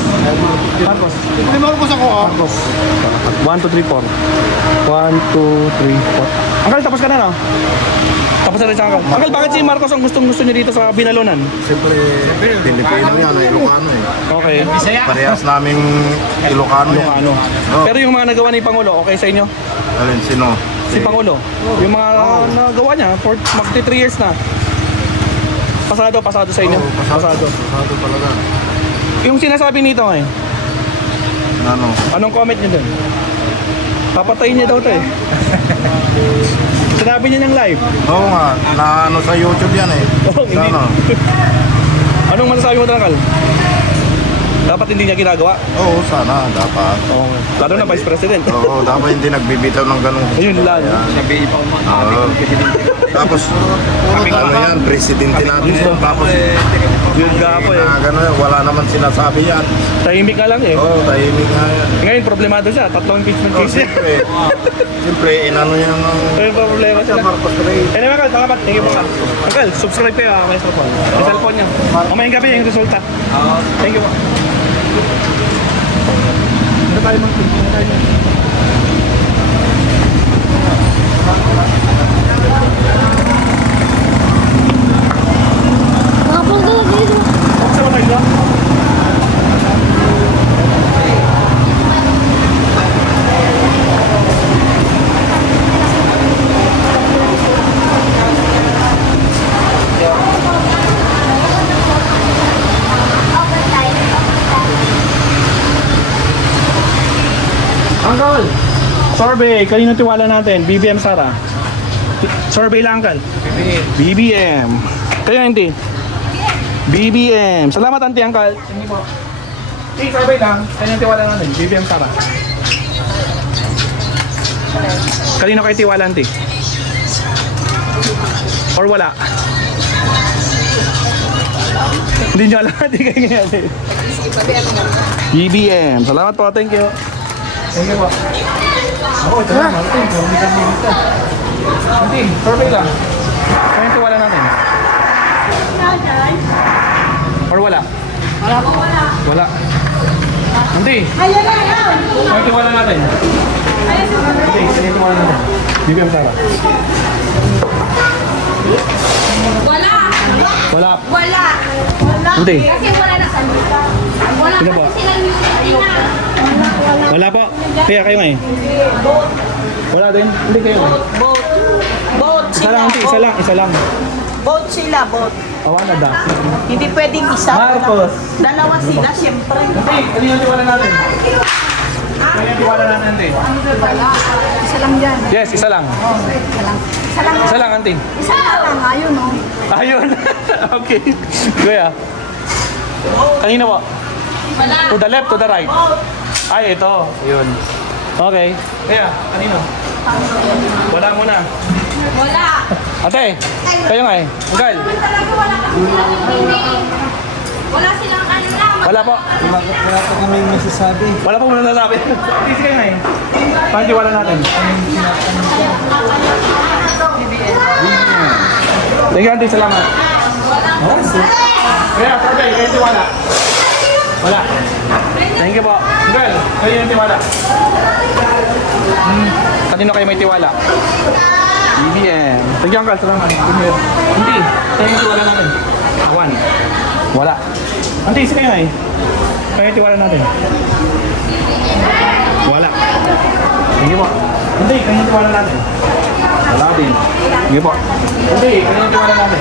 Marcos. Hindi Marcos ako, ah. Marcos. 1, 2, 3, 4. 1, 2, 3, 4. Angkal, tapos ka na, no? Tapos na rin sa Angkal. Angkal, bakit si Marcos ang gustong-gusto niyo dito sa Binalunan? Siyempre, Pilipino yan, Ilocano eh. Okay. Parehas naming Ilocano yan. Ano? Oh. Pero yung mga nagawa ni Pangulo, okay sa inyo? Alin, sino? Si Pangulo. Yung mga nagawa niya, for magti 3 years na. Pasado sa inyo. Oh, pasado talaga. Yung sinasabi nito ngayon, Ano? anong comment niyo dun? Papatayin niya daw to eh. Sinabi niya ng live. Oo nga, na ano sa YouTube yan eh. Oh, hindi. Sana. Anong masasabi mo, Tangkal? Dapat hindi niya ginagawa. Oo, sana, dapat. Oo. Lalo na Vice President. Oo, dapat hindi nagbibitaw ng ganun. Ayun lang. Oo. Tapos, ano yan, presidente natin yan. Tapos, Yun nga po eh. na gano'n, wala naman sinasabi yan. Tahimik ka lang eh. Oo, tahimik nga yan. Ngayon, problemado siya. 3 impeachment Oh, case. siyempre, inano yan ng Ayun pa problema sila. Marcos Rey. Anyway, Uncle, salamat. Thank you po. Uncle, subscribe kayo ha, Maestro Paul. Sa cellphone niya. Mamayang gabi yung resulta. Thank you po. Ano tayo mag-picture na tayo? Buksan mo tayo. survey. Kanino tiwala natin? BBM Sara. Survey lang, Uncle. BBM. Kayo, Auntie? BBM. Salamat, Auntie, Uncle. Hindi po. Survey lang. Kanino tiwala natin? BBM Sara. Kanino kayo tiwala, Auntie? Or wala? Hindi nyo alam. Hindi kayo ganyan. BBM. Salamat po. Thank you. Thank you po. Ako, ito na. Auntie, survey lang. Kaya tiwala natin. Or wala? Wala po, wala. Wala. Auntie. Kaya tiwala natin. Auntie, kaya tiwala natin. BBM Sara. Wala. Wala. Wala. Auntie. Kasi wala na sa Wala Sino po? kasi silang music na. Wala po. Kaya kayo nga eh. Wala din. Hindi kayo. Vote Isa lang, Auntie. Isa lang. Isa lang. Vote sila, vote. Awa na da. Hindi pwedeng isa. Marcos. Dalawa sila, siyempre. Auntie, ano yung tiwala natin? Ano yung tiwala natin, Auntie? Wala. Isa lang yan. Yes, isa lang. Isa lang. Isa lang, Auntie. Isa lang, ayun o. Ayun. Okay. Kuya. Kanina po? Wala. To the left, to the right. Ay, ito. Yun. Okay. Kaya, kanino? Wala muna. Wala. Ate, kayo nga eh. Uncle. Talaga wala kasi silang music. Wala silang ano na. Wala po. Wala pa kami masasabi. Wala po muna nasabi. Easy kayo nga eh. Paano tiwala natin? Thank you, Auntie. Salamat. Kaya, survey. Kayo tiwala. Wala. Thank you po. Uncle, kayo yung tiwala. Kanino kayo may tiwala? BBM. Thank you, Uncle. Salamat. Auntie, kayo yung tiwala natin. One. Wala. Auntie, isa kayo nga eh. Kayo yung tiwala natin. Wala. Sige po. Hindi, kayo yung tiwala natin. Wala din. Sige po. Hindi, kayo yung tiwala natin.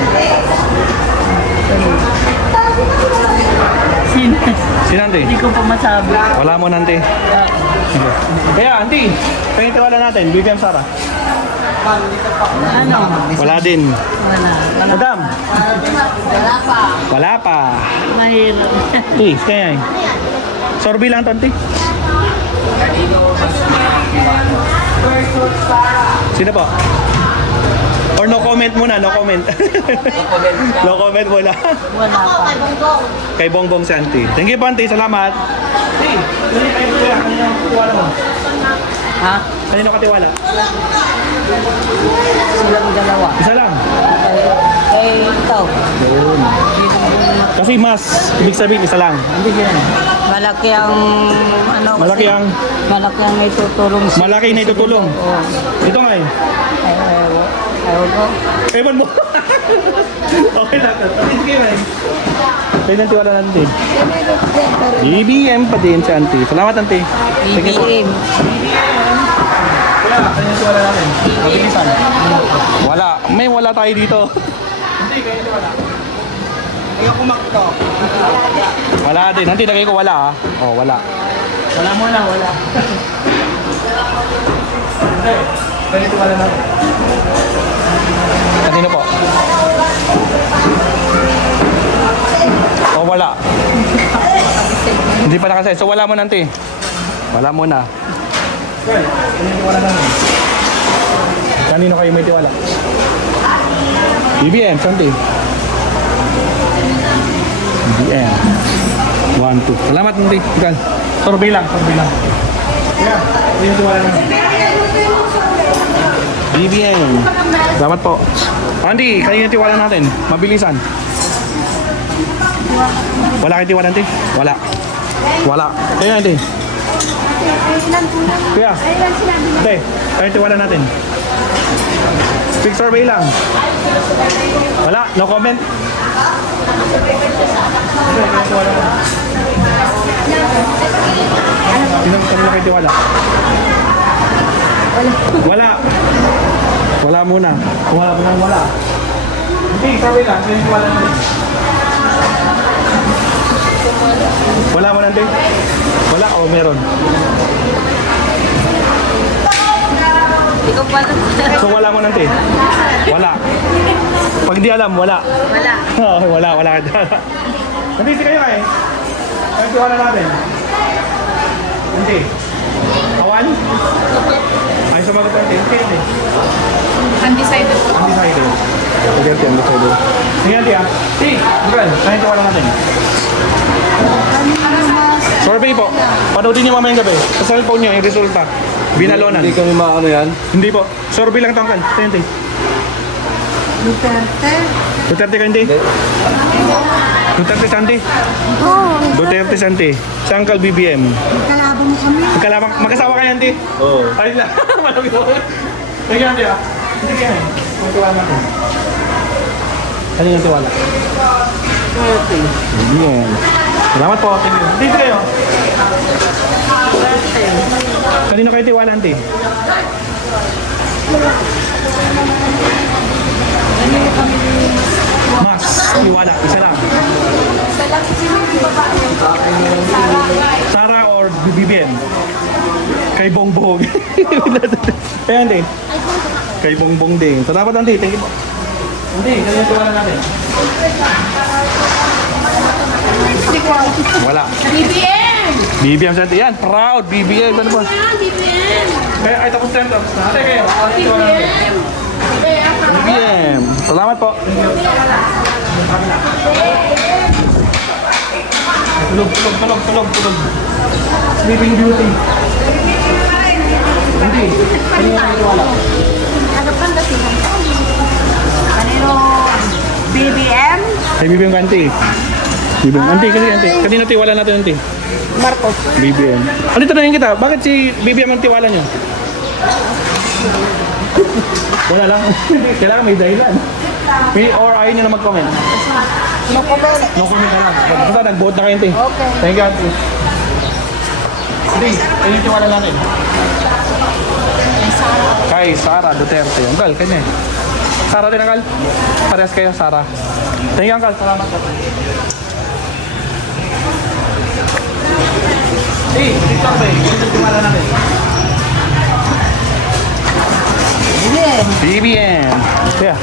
Sino, Auntie? Hindi ko pa masabi. Wala mo, Auntie. Sige. Kaya, Auntie, kayo yung tiwala natin. BBM Sara. Ano? Wala din. Wala. Madam. Wala pa. Wala pa. Mahirap. Please, kaya eh. Survey lang, Auntie. Sino po? Or no comment muna, no comment. No comment muna. Wala pa. Kay Bongbong si Auntie. Thank you po, Auntie. Salamat. Hey, kanino katiwala mo? Ha? Kanino katiwala? Silang dalawa. Isa lang. Eh, ikaw. Kasi mas, ibig sabihin, isa lang. Hindi yan. Malaki ang ano kasi. Malaki ang, Malaki ang may tutulong. malaki na itutulong. Oo. Ito nga eh. Ayaw ko. Ewan mo. Okay lang. Sige na eh. Kaya nang tiwala natin. BBM pa din si Auntie. Salamat, Auntie. BBM. Wala, kaya nang tiwala natin. Mabilisan. Wala. May wala tayo dito. Hindi, kaya nang wala. Ayaw kumakto. Wala din. Auntie, lagay ko wala ah. Oh, wala. Wala mo na, wala. Hindi. Kaya nang tiwala natin. Kanino po? O wala. Hindi pa nakasay. So wala mo na, Auntie. Wala mo na. Kanino wala na? Kanino kayo may tiwala? BBM, Auntie. BBM. 1, 2. Salamat, Auntie. Ikaw. Survey lang, survey lang. Yeah, kanino tiwala na? BBM. Salamat po. Auntie, kanino tiwala natin? Mabilisan. Wala kayo tiwala, Auntie? Wala. Wala. Kaya, Auntie? Kuya? Ate, kanino tiwala natin? Quick survey lang. Wala? No comment? Kanino kayo tiwala? Wala. Wala muna. Wala mo nang wala. Hindi, survey lang. Kanino tiwala natin? Wala mo nandun? Wala o meron? ko pa lang. So wala mo nante? Wala. Pag di alam, wala. Wala. wala. Nandito kayo eh. Ay, tiwala natin. Hindi. Awan? Ay, sumagot natin. Hindi. Undecided po. Undecided. Undecided. Sige natin ah. Sige, bukan. Kaya tiwala natin. Survey po. Panoodin niyo mamayang gabi. Sa cellphone niyo, yung resulta. Binalonan. Hindi kami maano yan. Hindi po. Survey lang tangkal. Tente. Duterte? Duterte ka hindi? Duterte Santi? Duterte Santi. Sa Uncle BBM. Kalabang mo kami. Magkasawa kayo, Auntie? Oo. Ayun lang. Malawin mo. Thank you, Auntie, ah. Hindi kaya eh. Magtiwala natin. Ano yung tiwala? BBM. Salamat po. Thank you. Dito kayo. Kanino kayo tiwala, Auntie? Mas tiwala. Isa lang. Sara or BBM? Kay Bongbong. Kaya hindi. Kay Bongbong din. Salamat, Auntie. Thank you po. Hindi, ganyan tiwala natin. Wala. BBM! BBM sa atin. Yan, proud. BBM. Ano ba? BBM! Kaya ay tapos na ito. Ate kayo. BBM. Salamat po. Tulog. Sleeping Beauty. Hindi. Ano yung tiwala? Ano pa na Kanino? BBM? Kay BBM ka, Auntie. BBM. Auntie, kasi Auntie. Kanina tiwala natin, Auntie. Marcos. BBM. Ano tanongin kita? Bakit si BBM ang tiwala nyo? Wala lang. Kailangan may dahilan. May or ayaw nyo na mag-comment? No comment. No comment na lang. Basta nag-vote na kayo, Auntie. Okay. Thank you, Auntie. Hindi, ayun yung tiwala natin. Kay Sara Duterte. Uncle, kanya eh. Sara din, Uncle. Parehas kayo, Sara. Thank you, Uncle. Salamat po. Hey, dito ba eh? Ito yung tiwala natin. BBM. Yeah.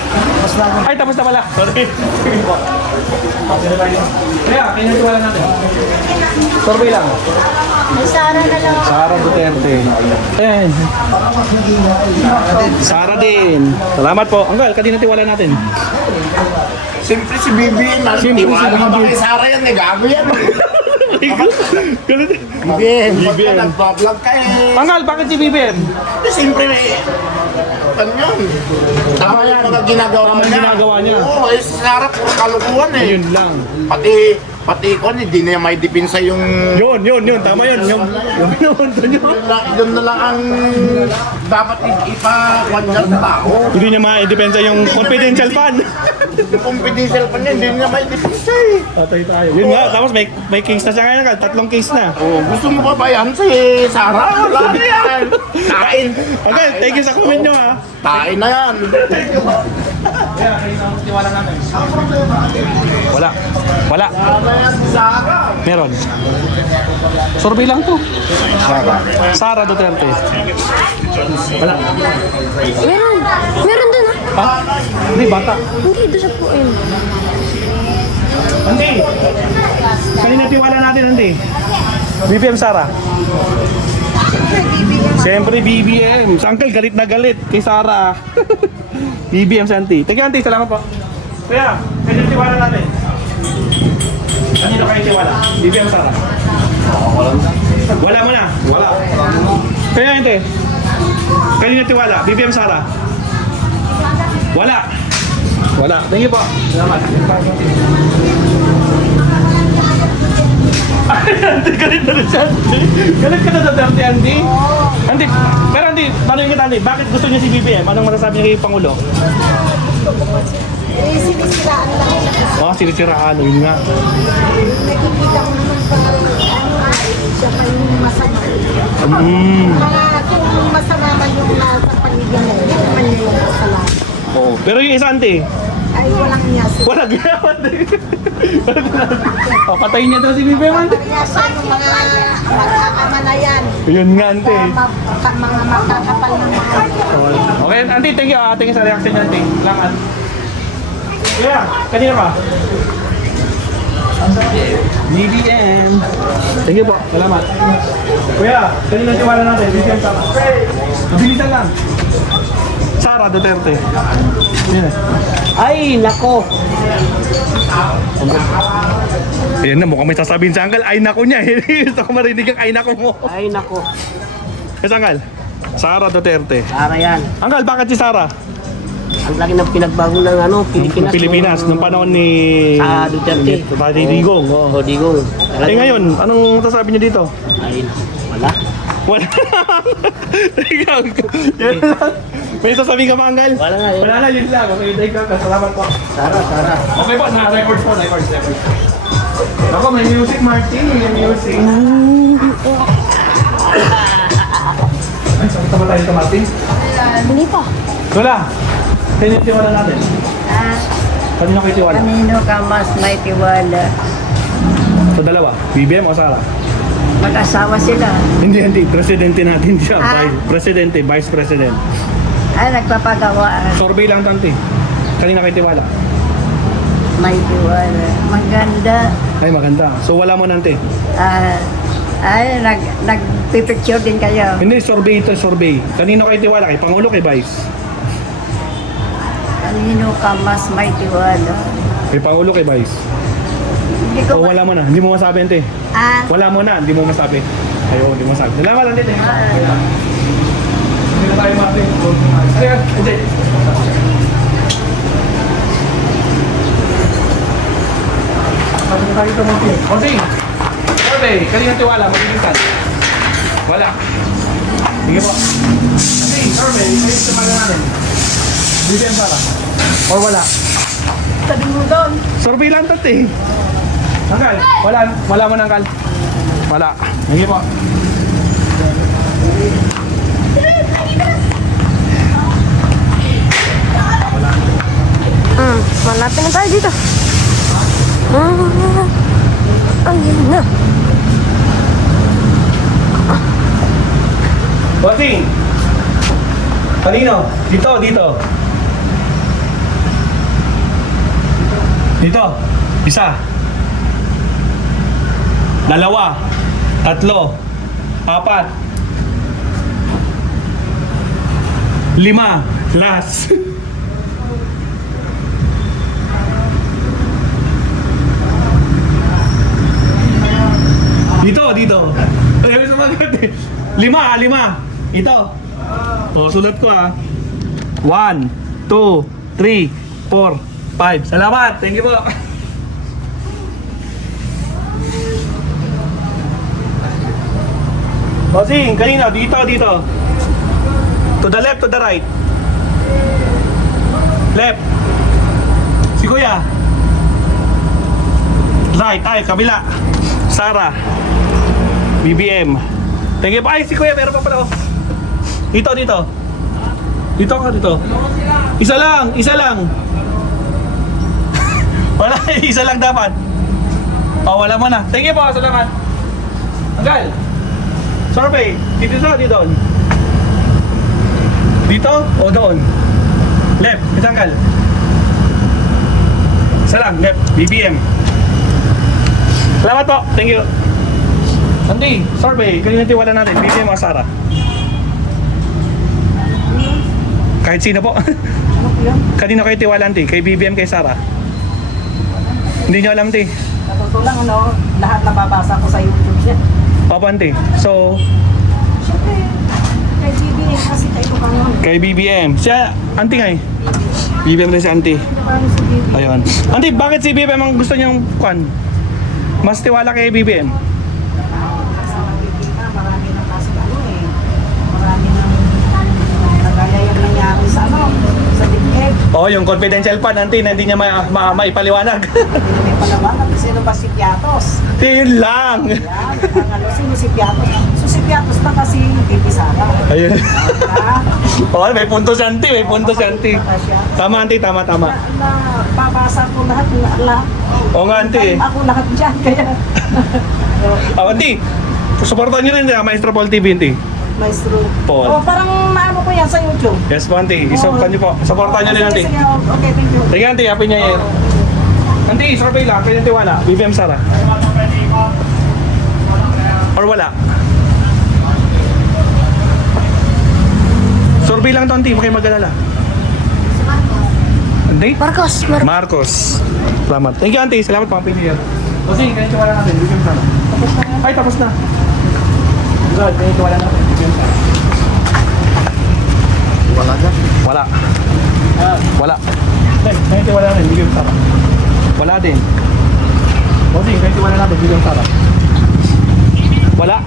Ay, tapos na pala. Sorry. Kaya, kanya yung tiwala natin. Survey lang. May Sara na lang. Sara Duterte. Ayan. Sara din. Salamat po. Uncle, kanina tiwala natin. Siyempre si BBM. Siyempre si Tiwala ka ba BBM. kay Sara yan? Gago yan. BBM. BBM. Ba't BBM. ka nagpa-vlog ka eh? Uncle, bakit si BBM? Siyempre eh. Ano yun? Tama yung mga ginagawa Tama yung niya. ginagawa niya. Oo, eh si Sara puro kalukuhan eh. Yun lang. Pati ko, hindi niya may depensa yung... Yun. Tama yun. Yun. Yun na lang ang dapat ipakuan niya sa tao. Hindi niya ma-depensa yung confidential fund. Yung confidential pa niya, hindi niya may depensa eh. Patay tayo. Yun nga, tapos may case na siya ngayon. 3 case na. Oh, gusto mo ba ba yan si Sara? Wala na yan. Tain. Okay, thank you sa comment nyo ha. Tain na yan. Kaya, tiwala natin. Wala. Tain na yan si Sara. Meron. Survey lang to. Sara Duterte. Wala. Meron doon Ha? Hindi, bata. Hindi, doon sa po yun. Hindi. Kanina tiwala natin, hindi. BBM Sara. Siyempre BBM. Si Uncle galit na galit kay Sara. BBM si Auntie. Thank you, Auntie. Salamat po. Kaya, kanina tiwala natin. Kanino kayo tiwala? BBM Sara. Wala mo na? Wala. Kaya, Auntie. Kanino tiwala? BBM Sara. Wala. Thank you po. Salamat. Auntie, galit na rin si Auntie. Galit ka na sa Duterte, Auntie? Auntie, pero Auntie, tanongin kita, Auntie, bakit gusto niya si BBM? Anong masasabi niya kay Pangulo? Sinisiraan lang siya. Sinisiraan. Yun nga. Nakikita ko naman siya pa yung masama. Mm. Kung masama man yung nasa paligid mo, hindi naman yung kasalanan. Oh. Pero yung isa, Auntie, Ay, walang yas. Walang ginawa. Papatayin niya daw si BBM, ante. Yasan yung mga magkakama na yan. Yun nga, ante. Mga makakapal ng mga... Okay, ante, thank you. Thank you sa reaction niya, ante. Langan. Kuya, kanina pa? BBM. Thank you po. Salamat. Kuya, kanina tiwala natin. BBM tama. Mabilisan lang. Sara Duterte. Yan. Ay, nako. Ayan na, mukhang may sasabihin sa Uncle. Ay nako niya. Gusto ko marinig ang ay nako mo. Ay, nako. Yes, Uncle. Sara Duterte. Para yan. Uncle, bakit si Sara? Ang laki ng pinagbago ng Pilipinas. Nung panahon ni Duterte. Pati Digong. Oo, Digong. Eh ngayon, anong sasabi niyo dito? Ay, wala. Wala. Ikaw. Yan lang. May sasabihin ka ba, Uncle? Wala nga, yun. Wala na, yun lang. Okay, thank you. Salamat po. Sara. Okay po, na-record po. Record. Ako, may music, Martin. May music. Ay, saan ba tayo ito, Martin? Hindi pa. Wala. Kanino tiwala natin? Kanino kayo tiwala? Kanino ka mas may tiwala? Sa dalawa, BBM o Sara? Mag-asawa sila. Hindi. Presidente natin siya. Ah. Presidente, Vice President. Ay, nagpapagawa. Survey lang, Tante. Kanina kayo tiwala? May tiwala. Maganda. Ay, maganda. So, wala mo, Nante. Ay, nagpipicture din kayo. Hindi, survey ito, survey. Kanino kayo tiwala? Kay Pangulo, kay Vice? Kanino ka mas may tiwala? Kay Pangulo, kay Vice? Hindi O ko wala mo na? Hindi mo masabi, Ante? Wala mo na, hindi mo masabi. Ayaw, hindi mo masabi. Salamat, Ante. Hindi na tayo, Martin. Ayan, Ante. Ano tayo ito, Martin? Martin! Survey, kanino tiwala? Magiging wala. Sige po. Martin, survey, kanino tiwala natin? BBM para? Or wala? Sabi mo doon. Survey lang, Tate. Angkal, wala mo na, Angkal. Wala. Sige po. Malapit na tayo dito. Ayun na. Bossing! Kanino? Dito. Dito. Isa. Dalawa. Tatlo. Apat. Lima. Last. Dito. Ayaw sa mga lima. Ito. O, sulat ko 1, 2, 3, 4, 5. Salamat. Thank you po. Bossing, kanina. Dito. To the left, to the right. Left. Si Kuya. Right, kabila. Sara. BBM. Thank you. Ay, si Kuya, meron pa pala. Dito. Dito. Isa lang. Wala, isa lang dapat. Oh, wala mo na. Thank you po, salamat. Anggal. Survey. Dito. Dito o doon? Left. Isa, Anggal. Isa lang, left. BBM. Salamat po. Thank you. Andy, survey. Kanina tiwala natin. BBM o Sara? Kahit sino po. Kanina kayo tiwala, Andy? Kay BBM, kay Sara? Hindi nyo alam, Andy? Totoo lang, lahat nababasa ko sa YouTube niya. Opo, Andy. So, Siyempre, kay BBM kasi kayo ka nun. kay BBM. Siya, Andy nga eh. BBM rin si Andy. Ayun. Andy, bakit si BBM ang gusto niyong kwan? Mas tiwala kay BBM? Marami na kasi marami na nagaya yung nangyari sa sa DepEd. Oo, yung confidential fund, auntie, na hindi niya maipaliwanag. May palawanag kung sino ba si Piatos. Yun lang. Yan, ang ano, sino si Piatos? So si Piatos na kasi Bibi Sara. Ayun. Ha? Oo, may punto si auntie, may punto si auntie. Tama, auntie, tama. Na babasa ko lahat. Oo nga, auntie. Ako lahat dyan, kaya Oh, auntie, supportan niyo rin Maestro Paul TV, auntie. Maestro. Paul. Oh, parang maano ko yan sa YouTube. Yes po, auntie. Isupportan niyo po. Supportan niyo rin, auntie. Sige, okay, thank you. Sige, auntie, happy New Year. Auntie, survey lang. Kaya tiwala. BBM Sara. Or wala? Survey lang to, auntie. Huwag kayo mag-alala. Auntie? Marcos. Salamat. Thank you, auntie. Salamat po. Happy New Year. O sige, kaya tiwala natin. BBM Sara. Ay, tapos na. Good, kaya tiwala natin. BBM Sara. Wala dyan. Wala. Wala. Kaya tiwala natin. BBM Sara. Wala din. Bossing, kahit wala natin, bigyan sarap. Wala.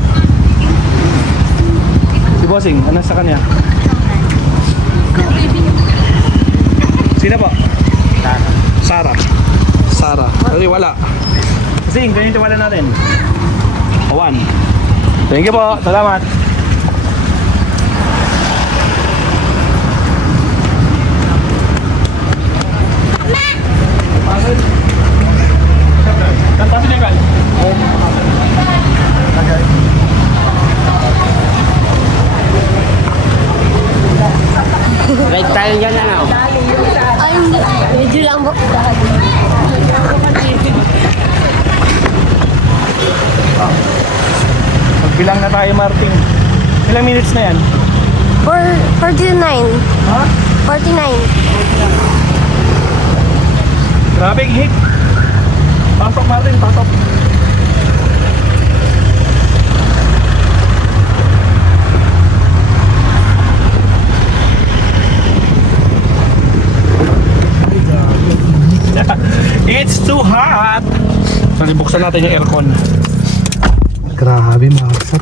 Si Bossing, ano sa kanya? Sino po? Sara. Sara. Kasi wala. Bossing, kahit wala natin. One. Thank you po. Salamat. Kasi niya kan? Right tayo dyan ano? Ay, hindi. Medyo lang po. Magbilang na tayo, Martin. Ilang minutes na yan? 49. Ha? 49. Grabing hit. Pasok, Martin. Pasok. It's too hot. Sorry, buksan natin yung aircon. Grabe mga kasat.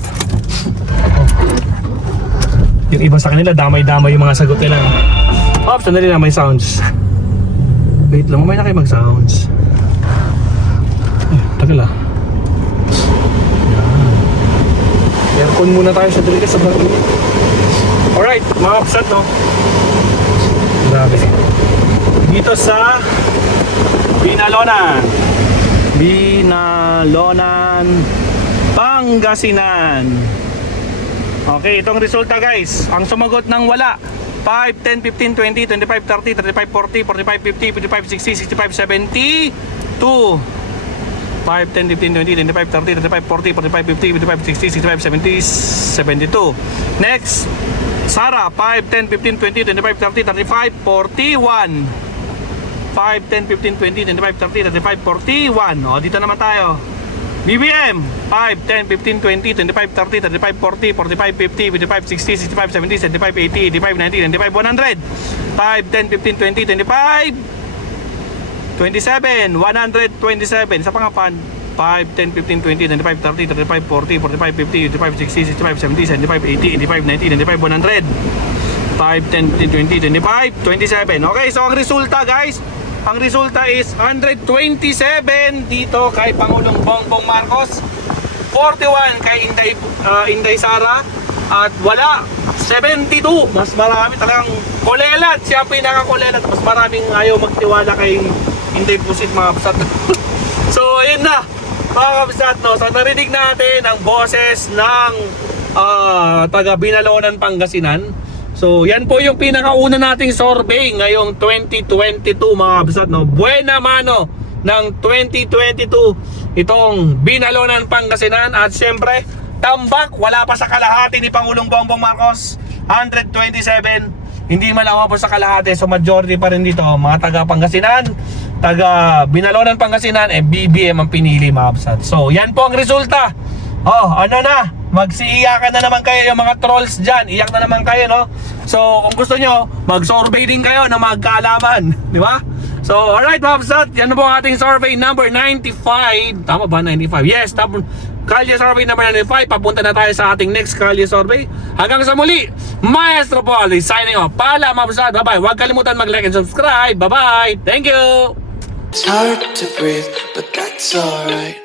Yung iba sa kanila, damay-damay yung mga sagot nila. Oh, sandali na, may sounds. Wait lang, mamaya na kayo mag-sounds. Ay, tagal ah. Yan. Aircon muna tayo sa dali sa baril. Alright, mga kapsat, no? Grabe. Dito sa Binalonan, Pangasinan. Okay, itong resulta guys. Ang sumagot ng wala 5, 10, 15, 20, 25, 30, 35, 40, 45, 50, 55, 60, 65, 70 2 5, 10, 15, 20, 25, 30, 35, 40, 45, 50, 55, 60, 65, 70, 72. Next, Sara, 5, 10, 15, 20, 25, 30, 35, 41. 5, 10, 15, 20, 25, 30, 35, 41. O, dito naman tayo. BBM, 5, 10, 15, 20, 25, 30, 35, 40, 45, 50, 55, 60, 65, 70, 75, 80, 85, 90, 95, 100. 5, 10, 15, 20, 25, 27, 127. Isa pa nga pan. 5, 10, 15, 20, 25, 30, 35, 40, 45, 50, 55, 60, 65, 70, 75, 80, 85, 90, 95, 100. 5, 10, 15, 20, 25, 27. Okay, so ang resulta guys, ang resulta is 127 dito kay Pangulong Bongbong Marcos, 41 kay Inday Sara, at wala 72. Mas marami talagang kulelat. Siya pinaka-kulelat. Mas maraming ayaw magtiwala kay Inday Pusit, mga kapsat. So ayun na mga kapsat, no? So narinig natin ang boses ng taga Binalonan, Pangasinan. So yan po yung pinakauna nating survey ngayong 2022 mga kabsat, no? Buena mano ng 2022 itong Binalonan, Pangasinan. At syempre tambak, wala pa sa kalahati ni Pangulong Bongbong Marcos, 127. Hindi man lang po sa kalahati, so majority pa rin dito mga taga Pangasinan, taga Binalonan, Pangasinan, BBM ang pinili mga kabsat. So yan po ang resulta. Oh, ano na? Magsiiyakan na naman kayo yung mga trolls dyan. Iyak na naman kayo, no? So, kung gusto nyo, mag-survey din kayo na magkaalaman. Di ba? So, alright, mga kapsat. Yan na po ang ating survey number 95. Tama ba? 95? Yes, Kalye survey number 95. Papunta na tayo sa ating next Kalye survey. Hanggang sa muli, Maestro Paulie signing off. Paalam mga pasad. Bye-bye. Huwag kalimutan mag-like and subscribe. Bye-bye. Thank you. It's hard to breathe, but that's alright.